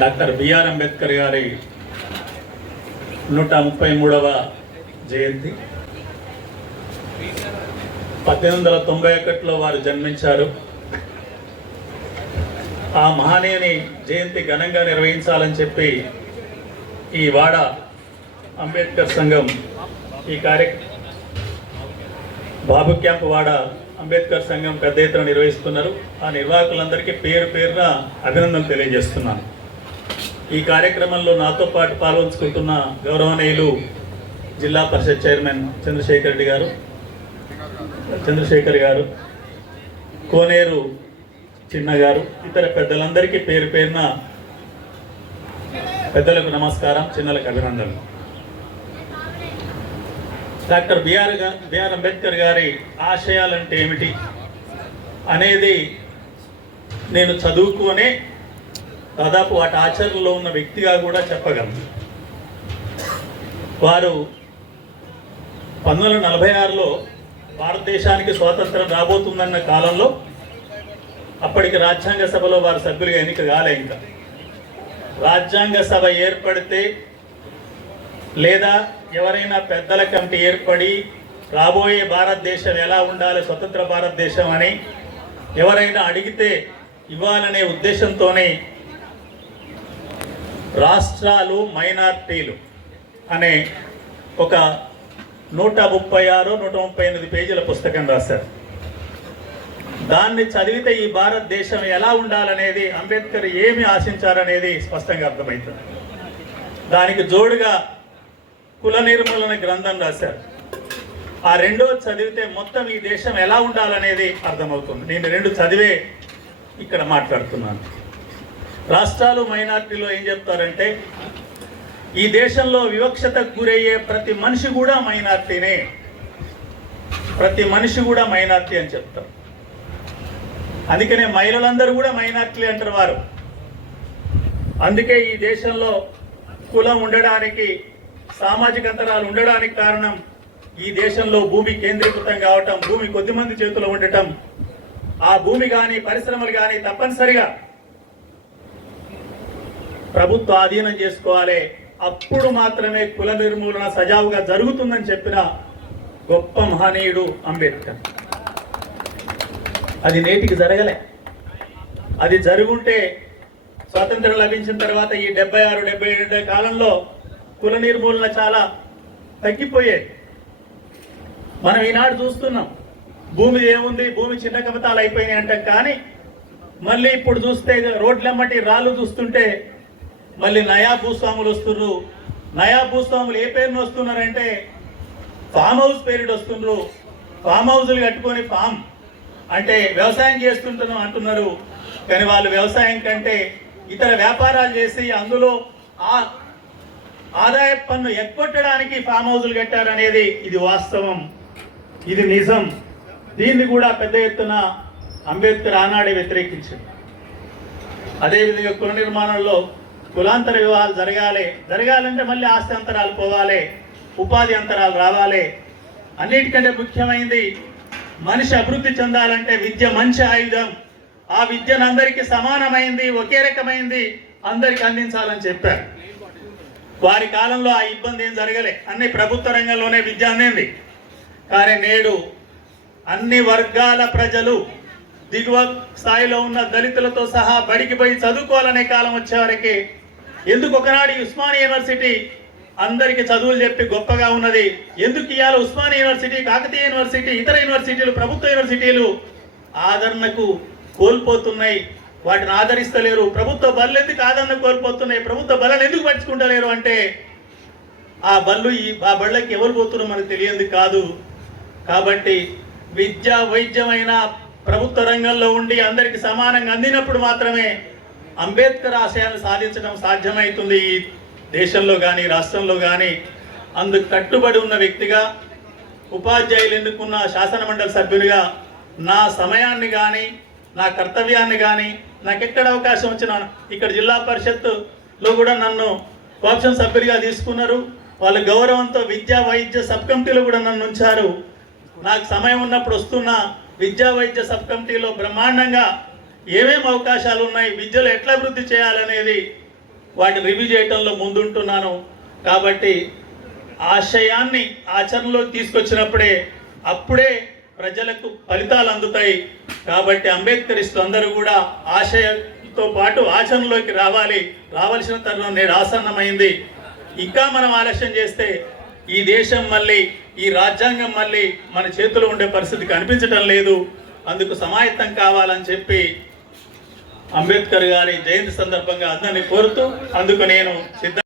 Doctor BR Ambedkar గారి 133వ జయంతి. 1891లో వారు జన్మించారు. ఆ మహనీయుని జయంతి ఘనంగా నిర్వహించాలని చెప్పి ఈ వాడ అంబేద్కర్ సంఘం ఈ బాబు క్యాంప్ వాడ అంబేద్కర్ సంఘం పెద్ద ఎత్తున నిర్వహిస్తున్నారు. ఆ నిర్వాహకులందరికీ పేరు పేరున అభినందనలు తెలియజేస్తున్నాను. ఈ కార్యక్రమంలో నాతో పాటు పాల్గొంచుకుంటున్న గౌరవనీయులు జిల్లా పరిషత్ చైర్మన్ చంద్రశేఖర్ గారు, కోనేరు చిన్న గారు, ఇతర పెద్దలందరికీ పేరు పేరున పెద్దలకు నమస్కారం, చిన్నలకు అభినందనలు. డాక్టర్ బిఆర్ అంబేద్కర్ గారి ఆశయాలంటే ఏమిటి అనేది నేను చదువుకునే దాదాపు వాటి ఆచరణలో ఉన్న వ్యక్తిగా కూడా చెప్పగలను. వారు 1946లో భారతదేశానికి స్వాతంత్రం రాబోతుందన్న కాలంలో అప్పటికి రాజ్యాంగ సభలో వారు సభ్యులుగా ఎన్నిక కాలే. ఇంకా రాజ్యాంగ సభ ఏర్పడితే లేదా ఎవరైనా పెద్దల కమిటీ ఏర్పడి రాబోయే భారతదేశం ఎలా ఉండాలి, స్వతంత్ర భారతదేశం అని ఎవరైనా అడిగితే ఇవ్వాలనే ఉద్దేశంతోనే రాష్ట్రాలు మైనార్టీలు అనే ఒక 136-138 పేజీల పుస్తకం రాశారు. దాన్ని చదివితే ఈ భారతదేశం ఎలా ఉండాలనేది, అంబేద్కర్ ఏమి ఆశించారనేది స్పష్టంగా అర్థమవుతుంది. దానికి జోడుగా కుల నిర్మూలన గ్రంథం రాశారు. ఆ రెండో చదివితే మొత్తం ఈ దేశం ఎలా ఉండాలనేది అర్థమవుతుంది. నేను రెండు చదివే ఇక్కడ మాట్లాడుతున్నాను. రాష్ట్రాలు మైనార్టీలో ఏం చెప్తారంటే, ఈ దేశంలో వివక్షతకు గురయ్యే ప్రతి మనిషి కూడా మైనార్టీనే, ప్రతి మనిషి కూడా మైనార్టీ అని చెప్తారు. అందుకనే మహిళలందరూ కూడా మైనార్టీ అంటారు వారు. అందుకే ఈ దేశంలో కులం ఉండడానికి, సామాజిక అంతరాలు ఉండడానికి కారణం ఈ దేశంలో భూమి కేంద్రీకృతం కావటం, భూమి కొద్దిమంది చేతిలో ఉండటం, ఆ భూమి కానీ పరిశ్రమలు కానీ తప్పనిసరిగా ప్రభుత్వ ఆధీనం చేసుకోవాలి. అప్పుడు మాత్రమే కుల నిర్మూలన సజావుగా జరుగుతుందని చెప్పిన గొప్ప మహనీయుడు అంబేద్కర్. అది నేటికి జరగలే. అది జరుగుంటే స్వాతంత్రం లభించిన తర్వాత ఈ 76-77 కాలంలో కుల నిర్మూలన చాలా తగ్గిపోయేది. మనం ఈనాడు చూస్తున్నాం, భూమి ఏముంది, భూమి చిన్న కమతాలు అయిపోయినాయి అంటాం. కానీ మళ్ళీ ఇప్పుడు చూస్తే రోడ్లెమ్మటి రాళ్ళు చూస్తుంటే మళ్ళీ నయా భూస్వాములు వస్తున్నారు. నయా భూస్వాములు ఏ పేరుని వస్తున్నారంటే ఫామ్ హౌస్ పేరుడు వస్తున్నారు. ఫామ్ హౌస్లు కట్టుకొని ఫామ్ అంటే వ్యవసాయం చేస్తుంటున్నాం అంటున్నారు. కానీ వాళ్ళు వ్యవసాయం కంటే ఇతర వ్యాపారాలు చేసి అందులో ఆదాయ పన్ను ఎగ్గొట్టడానికి ఫామ్ హౌస్లు కట్టారనేది ఇది వాస్తవం, ఇది నిజం. దీన్ని కూడా పెద్ద ఎత్తున అంబేద్కర్ ఆనాడే వ్యతిరేకించారు. అదేవిధంగా కుల నిర్మాణంలో కులాంతర వివాహాలు జరగాలంటే మళ్ళీ ఆస్తి అంతరాలు పోవాలి, ఉపాధి అంతరాలు రావాలి. అన్నిటికంటే ముఖ్యమైనది మనిషి అభివృద్ధి చెందాలంటే విద్య మంచి ఆయుధం. ఆ విద్యను అందరికీ సమానమైంది, ఒకే రకమైంది అందరికి అందించాలని చెప్పారు. వారి కాలంలో ఆ ఇబ్బంది ఏం జరగలే, అన్ని ప్రభుత్వ రంగంలోనే విద్య అందింది. కానీ నేడు అన్ని వర్గాల ప్రజలు, దిగువ స్థాయిలో ఉన్న దళితులతో సహా బడికి పోయి చదువుకోవాలనే కాలం వచ్చేవరకి ఎందుకు ఒకనాడు ఉస్మానియా యూనివర్సిటీ అందరికీ చదువులు చెప్పి గొప్పగా ఉన్నది, ఎందుకు ఇవాళ ఉస్మానియా యూనివర్సిటీ, కాకతీయ యూనివర్సిటీ, ఇతర యూనివర్సిటీలు, ప్రభుత్వ యూనివర్సిటీలు ఆదరణకు కోల్పోతున్నాయి, వాటిని ఆదరిస్తలేరు. ప్రభుత్వ బళ్ళు ఎందుకు ఆదరణ కోల్పోతున్నాయి, ప్రభుత్వ బళ్ళను ఎందుకు పట్టించుకుంటలేరు అంటే ఆ బళ్ళకి ఎవరు పోతున్నారో మనకు తెలియంది కాదు. కాబట్టి విద్య వైద్యమైన ప్రభుత్వ రంగంలో ఉండి అందరికి సమానంగా అందినప్పుడు మాత్రమే అంబేద్కర్ ఆశయాన్ని సాధించడం సాధ్యమవుతుంది. ఈ దేశంలో కానీ రాష్ట్రంలో కానీ అందుకు కట్టుబడి ఉన్న వ్యక్తిగా, ఉపాధ్యాయులు ఎన్నుకున్న శాసనమండలి సభ్యునిగా నా సమయాన్ని కానీ, నా కర్తవ్యాన్ని కానీ, నాకు ఎక్కడ అవకాశం వచ్చినా, ఇక్కడ జిల్లా పరిషత్తులో కూడా నన్ను కోఆప్షన్ సభ్యుడిగా తీసుకున్నారు. వాళ్ళ గౌరవంతో విద్యా వైద్య సబ్ కమిటీలో కూడా నన్ను ఉంచారు. నాకు సమయం ఉన్నప్పుడు వస్తున్న విద్యా వైద్య సబ్ కమిటీలో బ్రహ్మాండంగా ఏమేమి అవకాశాలు ఉన్నాయి, విద్యలో ఎట్లా అభివృద్ధి చేయాలనేది వాటిని రివ్యూ చేయటంలో ముందుంటున్నాను. కాబట్టి ఆశయాన్ని ఆచరణలో తీసుకొచ్చినప్పుడే అప్పుడే ప్రజలకు ఫలితాలు అందుతాయి. కాబట్టి అంబేద్కరిస్టులు అందరూ కూడా ఆశయంతో పాటు ఆచరణలోకి రావాల్సిన తరుణం నేడు ఆసన్నమైంది. ఇంకా మనం ఆలస్యం చేస్తే ఈ దేశం మళ్ళీ, ఈ రాజ్యాంగం మళ్ళీ మన చేతిలో ఉండే పరిస్థితి కనిపించటం లేదు. అందుకు సమాయత్తం కావాలని చెప్పి అంబేద్కర్ గారి జయంతి సందర్భంగా అందరినీ కోరుతూ అందుకు నేను సిద్ధ